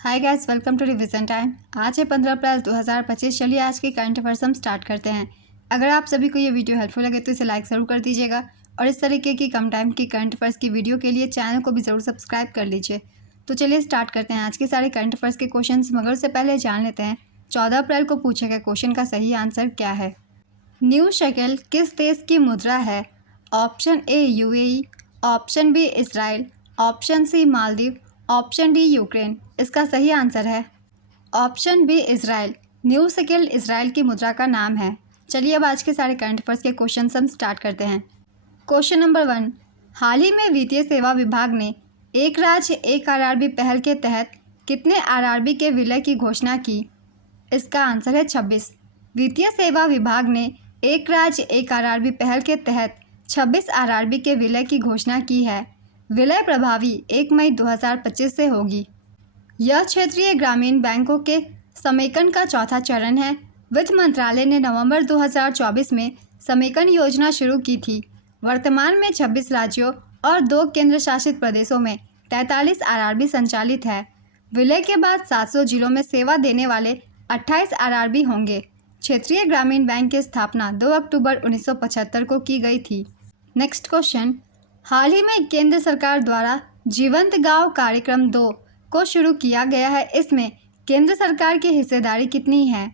Hi guys, welcome to revision time. आज है 15 अप्रैल 2025। चलिए आज के करंट अफेयर्स हम स्टार्ट करते हैं। अगर आप सभी को ये वीडियो हेल्पफुल लगे तो इसे लाइक ज़रूर कर दीजिएगा और इस तरीके की कम टाइम की करंट अफेयर्स की वीडियो के लिए चैनल को भी ज़रूर सब्सक्राइब कर लीजिए। तो चलिए स्टार्ट करते हैं आज के सारे करंट अफेयर्स के क्वेश्चन, मगर उससे पहले जान लेते हैं 14 अप्रैल को पूछे गए क्वेश्चन का सही आंसर क्या है। न्यू शेकेल किस देश की मुद्रा है? Option A UAE, option B Israel, option C Maldives, option D Ukraine. इसका सही आंसर है option B Israel. New shekel Israel की मुद्रा का नाम है। चलिए अब आज के सारे करंट अफेयर्स के क्वेश्चन हम स्टार्ट करते हैं। क्वेश्चन नंबर 1, हाल ही में वित्तीय सेवा विभाग ने एक राज्य एक आरआरबी पहल के तहत कितने आरआरबी के विलय की घोषणा की? इसका आंसर है 26। वित्तीय सेवा विभाग ने एक राज्य एक आरआरबी पहल के तहत 26 आरआरबी के विलय की घोषणा की है। विलय प्रभावी 1 मई 2025 से होगी। यह क्षेत्रीय ग्रामीण बैंकों के समेकन का चौथा चरण है। वित्त मंत्रालय ने नवंबर 2024 में समेकन योजना शुरू की थी। वर्तमान में 26 राज्यों और 2 केंद्र शासित प्रदेशों में 43 आरआरबी संचालित है। विलय के बाद 700 जिलों में सेवा देने वाले 28 आरआरबी होंगे। क्षेत्रीय ग्रामीण बैंक की स्थापना 2 अक्टूबर 1975 को की गई थी। नेक्स्ट क्वेश्चन, हाल ही में केंद्र सरकार द्वारा जीवंत गांव कार्यक्रम 2 को शुरू किया गया है। इसमें केंद्र सरकार की हिस्सेदारी कितनी है?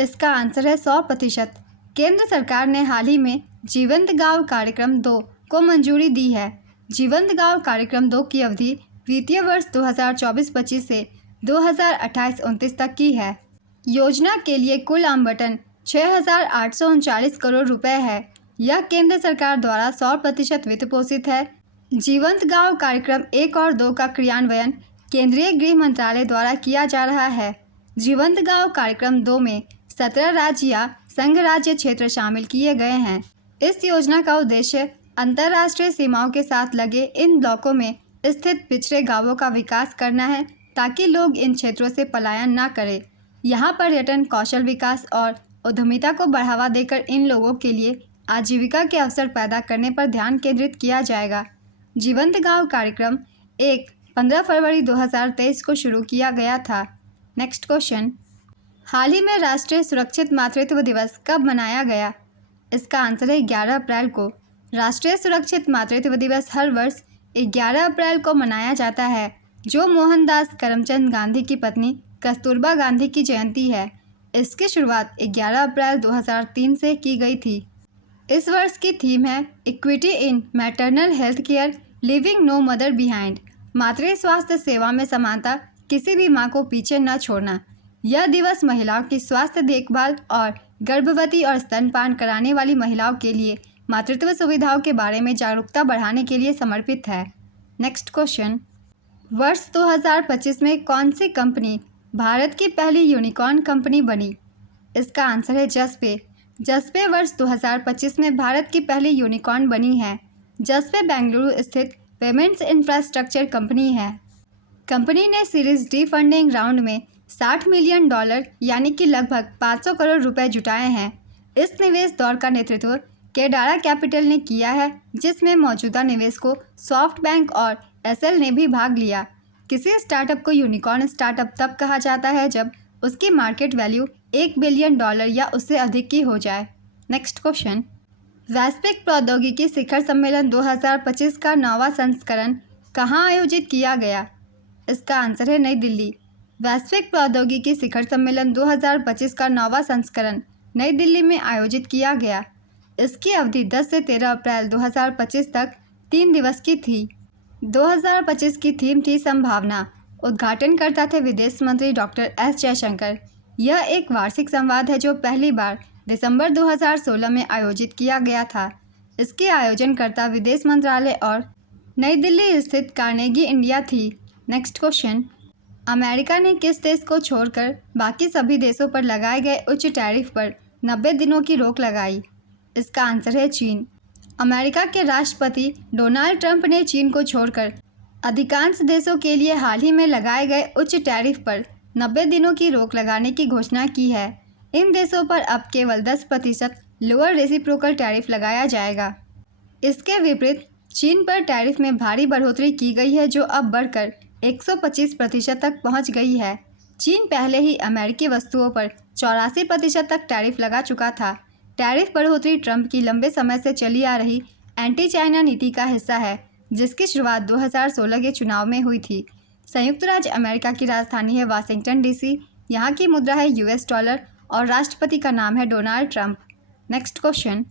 इसका आंसर है 100%। केंद्र सरकार ने हाल ही में जीवंत गांव कार्यक्रम 2 को मंजूरी दी है। जीवंत गांव कार्यक्रम 2 की अवधि वित्तीय वर्ष 2024-25 से 2028-29 तक की है। योजना के लिए कुल आवंटन 6,839 करोड़ रुपए है। यह केंद्र सरकार द्वारा 100% वित्त पोषित है। जीवंत गांव कार्यक्रम 1 और 2 का क्रियान्वयन केंद्रीय गृह मंत्रालय द्वारा किया जा रहा है। जीवंत गांव कार्यक्रम 2 में 17 राज्य या संघ राज्य क्षेत्र शामिल किए गए हैं। इस योजना का उद्देश्य अंतर्राष्ट्रीय सीमाओं के साथ लगे इन ब्लॉकों में स्थित पिछड़े गांवों का विकास करना है, ताकि लोग इन क्षेत्रों से पलायन न करें। यहाँ पर्यटन, कौशल विकास और उद्यमिता को बढ़ावा देकर इन लोगों के लिए आजीविका के अवसर पैदा करने पर ध्यान केंद्रित किया जाएगा। जीवंत गांव कार्यक्रम 1 15 फरवरी 2023 को शुरू किया गया था। नेक्स्ट क्वेश्चन, हाल ही में राष्ट्रीय सुरक्षित मातृत्व दिवस कब मनाया गया? इसका आंसर है 11 अप्रैल को। राष्ट्रीय सुरक्षित मातृत्व दिवस हर वर्ष 11 अप्रैल को मनाया जाता है, जो मोहनदास करमचंद गांधी की पत्नी कस्तूरबा गांधी की जयंती है। इसकी शुरुआत 11 अप्रैल 2003 से की गई थी। इस वर्ष की थीम है equity in maternal health care, leaving no mother behind. मातृ स्वास्थ्य सेवा में समानता, किसी भी मां को पीछे न छोड़ना। यह दिवस महिलाओं की स्वास्थ्य देखभाल और गर्भवती और स्तनपान कराने वाली महिलाओं के लिए मातृत्व सुविधाओं के बारे में जागरूकता बढ़ाने के लिए समर्पित है। नेक्स्ट क्वेश्चन, वर्ष 2025 में कौन सी कंपनी भारत की पहली यूनिकॉर्न कंपनी बनी? इसका आंसर है जसपे। जसपे वर्ष 2025 में भारत की पहली यूनिकॉर्न बनी है। जसपे बेंगलुरु स्थित पेमेंट्स इंफ्रास्ट्रक्चर कंपनी है। कंपनी ने सीरीज डी फंडिंग राउंड में $60 मिलियन यानी कि लगभग 500 करोड़ रुपए जुटाए हैं। इस निवेश दौर का नेतृत्व केडारा कैपिटल ने किया है, जिसमें मौजूदा निवेशकों सॉफ्ट बैंक और एसएल ने भी भाग लिया। किसी स्टार्टअप को यूनिकॉर्न स्टार्टअप तब कहा जाता है जब उसकी मार्केट वैल्यू $1 बिलियन या उससे अधिक की हो जाए। नेक्स्ट क्वेश्चन, वैश्विक प्रौद्योगिकी शिखर सम्मेलन 2025 का 9वां संस्करण कहाँ आयोजित किया गया? इसका आंसर है नई दिल्ली। वैश्विक प्रौद्योगिकी शिखर सम्मेलन 2025 का 9वां संस्करण नई दिल्ली में आयोजित किया गया। इसकी अवधि 10 से 13 अप्रैल 2025 तक 3 दिवस की थी। 2025 की थीम थी संभावना। उद्घाटनकर्ता थे विदेश मंत्री डॉक्टर एस जयशंकर। यह एक वार्षिक संवाद है जो पहली बार दिसंबर 2016 में आयोजित किया गया था। इसके आयोजनकर्ता विदेश मंत्रालय और नई दिल्ली स्थित कार्नेगी इंडिया थी। नेक्स्ट क्वेश्चन, अमेरिका ने किस देश को छोड़कर बाकी सभी देशों पर लगाए गए उच्च टैरिफ पर 90 दिनों की रोक लगाई? इसका आंसर है चीन। अमेरिका के राष्ट्रपति डोनाल्ड ट्रंप ने चीन को छोड़कर अधिकांश देशों के लिए हाल ही में लगाए गए उच्च टैरिफ पर 90 दिनों की रोक लगाने की घोषणा की है। इन देशों पर अब केवल 10% लोअर रेसिप्रोकल टैरिफ लगाया जाएगा। इसके विपरीत चीन पर टैरिफ में भारी बढ़ोतरी की गई है, जो अब बढ़कर 125% तक पहुंच गई है। चीन पहले ही अमेरिकी वस्तुओं पर 84% तक टैरिफ लगा चुका था। टैरिफ बढ़ोतरी ट्रंप की लंबे समय से चली आ रही एंटी चाइना नीति का हिस्सा है, जिसकी शुरुआत 2016 के चुनाव में हुई थी। संयुक्त राज्य अमेरिका की राजधानी है वाशिंगटन डीसी। यहाँ की मुद्रा है यूएस डॉलर और राष्ट्रपति का नाम है डोनाल्ड ट्रंप। नेक्स्ट क्वेश्चन,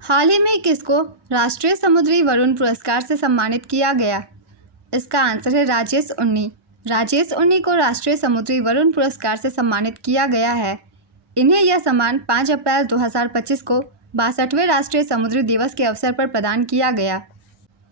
हाल ही में किसको राष्ट्रीय समुद्री वरुण पुरस्कार से सम्मानित किया गया? इसका आंसर है राजेश उन्नी। राजेश उन्नी को राष्ट्रीय समुद्री वरुण पुरस्कार से सम्मानित किया गया है। इन्हें यह सम्मान 5 अप्रैल 2025 को 62वें राष्ट्रीय समुद्री दिवस के अवसर पर प्रदान किया गया।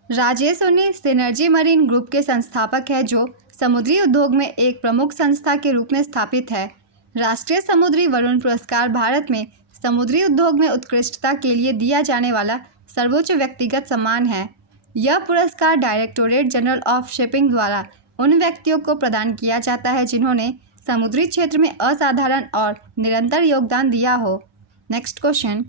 राजेश उन्नी सिनर्जी मरीन ग्रुप के संस्थापक है, जो समुद्री उद्योग में एक प्रमुख संस्था के रूप में स्थापित है। राष्ट्रीय समुद्री वरुण पुरस्कार भारत में समुद्री उद्योग में उत्कृष्टता के लिए दिया जाने वाला सर्वोच्च व्यक्तिगत सम्मान है। यह पुरस्कार डायरेक्टोरेट जनरल ऑफ शिपिंग द्वारा उन व्यक्तियों को प्रदान किया जाता है जिन्होंने समुद्री क्षेत्र में असाधारण और निरंतर योगदान दिया हो। नेक्स्ट क्वेश्चन,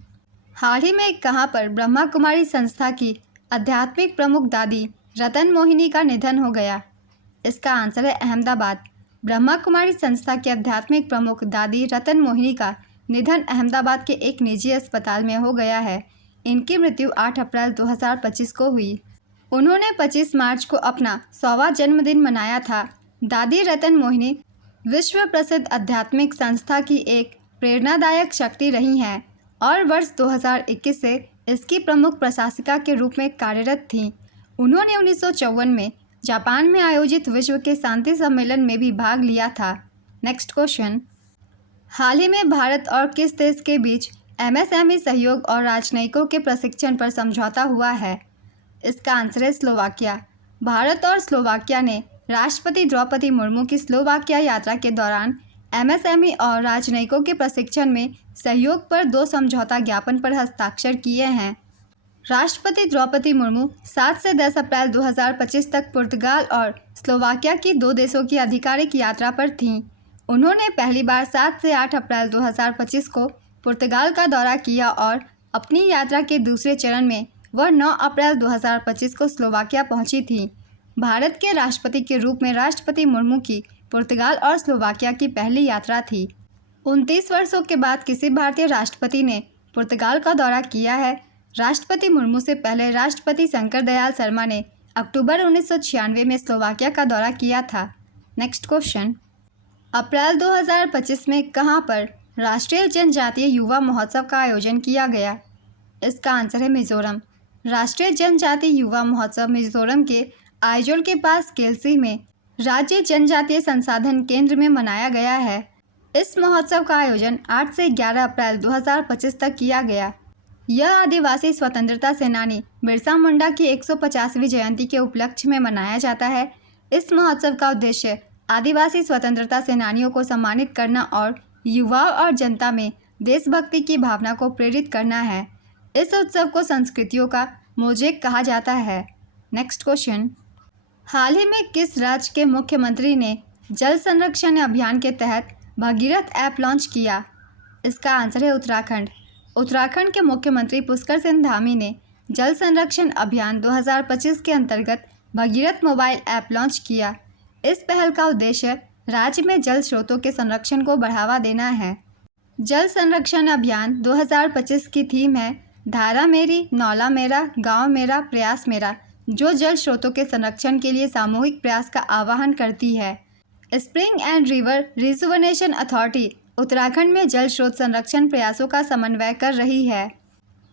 हाल ही में कहाँ पर ब्रह्मा कुमारी संस्था की आध्यात्मिक प्रमुख दादी रतन मोहिनी का निधन हो गया? इसका आंसर है अहमदाबाद। ब्रह्मा कुमारी संस्था के आध्यात्मिक प्रमुख दादी रतन मोहिनी का निधन अहमदाबाद के एक निजी अस्पताल में हो गया है। इनकी मृत्यु 8 अप्रैल 2025 को हुई। उन्होंने 25 मार्च को अपना 100वां जन्मदिन मनाया था। दादी रतन मोहिनी विश्व प्रसिद्ध आध्यात्मिक संस्था की एक प्रेरणादायक शक्ति रही हैं और वर्ष 2021 से इसकी प्रमुख प्रशासिका के रूप में कार्यरत थीं। उन्होंने 1954 में जापान में आयोजित विश्व के शांति सम्मेलन में भी भाग लिया था। नेक्स्ट क्वेश्चन, हाल ही में भारत और किस देश के बीच एमएसएमई सहयोग और राजनयिकों के प्रशिक्षण पर समझौता हुआ है? इसका आंसर है स्लोवाकिया। भारत और स्लोवाकिया ने राष्ट्रपति द्रौपदी मुर्मू की स्लोवाकिया यात्रा के दौरान एमएसएमई और राजनयिकों के प्रशिक्षण में सहयोग पर 2 समझौता ज्ञापन पर हस्ताक्षर किए हैं। राष्ट्रपति द्रौपदी मुर्मू 7 से 10 अप्रैल 2025 तक पुर्तगाल और स्लोवाकिया की 2 देशों की आधिकारिक यात्रा पर थीं। उन्होंने पहली बार 7 से 8 अप्रैल 2025 को पुर्तगाल का दौरा किया और अपनी यात्रा के दूसरे चरण में वह 9 अप्रैल 2025 को स्लोवाकिया पहुंची थी। भारत के राष्ट्रपति के रूप में राष्ट्रपति मुर्मू की पुर्तगाल और स्लोवाकिया की पहली यात्रा थी। 29 वर्षों के बाद किसी भारतीय राष्ट्रपति ने पुर्तगाल का दौरा किया है। राष्ट्रपति मुर्मू से पहले राष्ट्रपति शंकर दयाल शर्मा ने अक्टूबर 1996 में स्लोवाकिया का दौरा किया था। नेक्स्ट क्वेश्चन, अप्रैल 2025 में कहां पर राष्ट्रीय जनजातीय युवा महोत्सव का आयोजन किया गया? इसका आंसर है मिजोरम। राष्ट्रीय जनजातीय युवा महोत्सव मिजोरम के आइजोल के पास केल्सी में राज्य जनजातीय संसाधन केंद्र में मनाया गया है। इस महोत्सव का आयोजन 8 से 11 अप्रैल 2025 तक किया गया। यह आदिवासी स्वतंत्रता सेनानी बिरसा मुंडा की 150वीं जयंती के उपलक्ष्य में मनाया जाता है। इस महोत्सव का उद्देश्य आदिवासी स्वतंत्रता सेनानियों को सम्मानित करना और युवाओं और जनता में देशभक्ति की भावना को प्रेरित करना है। इस उत्सव को संस्कृतियों का मोज़ेक कहा जाता है। नेक्स्ट क्वेश्चन, हाल ही में किस राज्य के मुख्यमंत्री ने जल संरक्षण अभियान के तहत भगीरथ ऐप लॉन्च किया? इसका आंसर है उत्तराखंड। उत्तराखंड के मुख्यमंत्री पुष्कर सिंह धामी ने जल संरक्षण अभियान 2025 के अंतर्गत भगीरथ मोबाइल ऐप लॉन्च किया। इस पहल का उद्देश्य राज्य में जल स्रोतों के संरक्षण को बढ़ावा देना है। जल संरक्षण अभियान 2025 की थीम है धारा मेरी, नौला मेरा, गांव मेरा, प्रयास मेरा, जो जल स्रोतों के संरक्षण के लिए सामूहिक प्रयास का आह्वान करती है। Spring and river rejuvenation authority Uttarakhand में जल स्रोत संरक्षण प्रयासों का समन्वय कर रही है।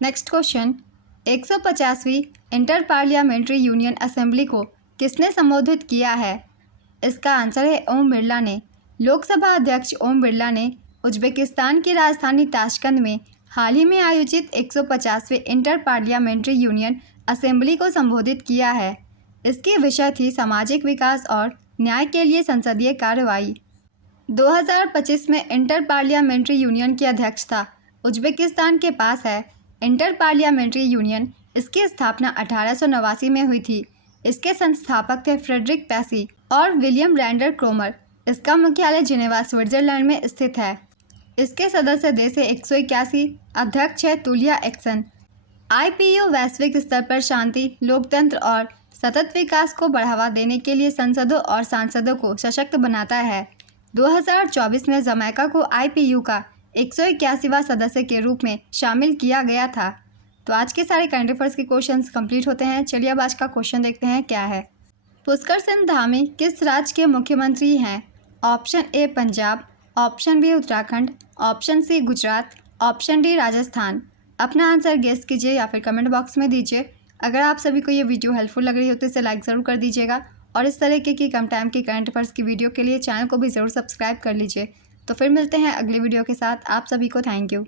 नेक्स्ट क्वेश्चन, 150वीं इंटर पार्लियामेंट्री यूनियन असेंबली को किसने संबोधित किया है? इसका आंसर है ओम बिरला ने। लोकसभा अध्यक्ष ओम बिरला ने उज्बेकिस्तान की राजधानी ताशकंद में हाल ही में आयोजित 150वें इंटर पार्लियामेंट्री यूनियन असेंबली को संबोधित किया है। इसकी विषय थी सामाजिक विकास और न्याय के लिए संसदीय कार्रवाई। 2025 में इंटर पार्लियामेंट्री यूनियन की अध्यक्षता उज्बेकिस्तान के पास है। इंटर पार्लियामेंट्री यूनियन इसकी स्थापना 1889 में हुई थी। इसके संस्थापक थे फ्रेडरिक पैसी और विलियम रैंडर क्रोमर। इसका मुख्यालय जिनेवा स्विट्जरलैंड में स्थित है। इसके सदस्य देश है 181। अध्यक्ष है तुलिया एक्सन। IPU वैश्विक स्तर पर शांति, लोकतंत्र और सतत विकास को बढ़ावा देने के लिए संसदों और सांसदों को सशक्त बनाता है। 2024 में जमैका को IPU का 181वां सदस्य के रूप में शामिल किया गया था। तो आज के सारे करंट अफेयर्स के क्वेश्चंस कंप्लीट होते हैं। चलिए अब आज का क्वेश्चन देखते हैं क्या है। पुष्कर सिंह धामी किस राज्य के मुख्यमंत्री हैं? Option A Punjab, option B Uttarakhand, option C Gujarat, option D Rajasthan. अपना आंसर गेस कीजिए या फिर कमेंट बॉक्स में दीजिए। अगर आप सभी को ये वीडियो हेल्पफुल लग रही हो तो इसे लाइक ज़रूर कर दीजिएगा और इस तरीके की कम टाइम की करंट अफेयर्स की वीडियो के लिए चैनल को भी ज़रूर सब्सक्राइब कर लीजिए। तो फिर मिलते हैं अगली वीडियो के साथ। आप सभी को थैंक यू।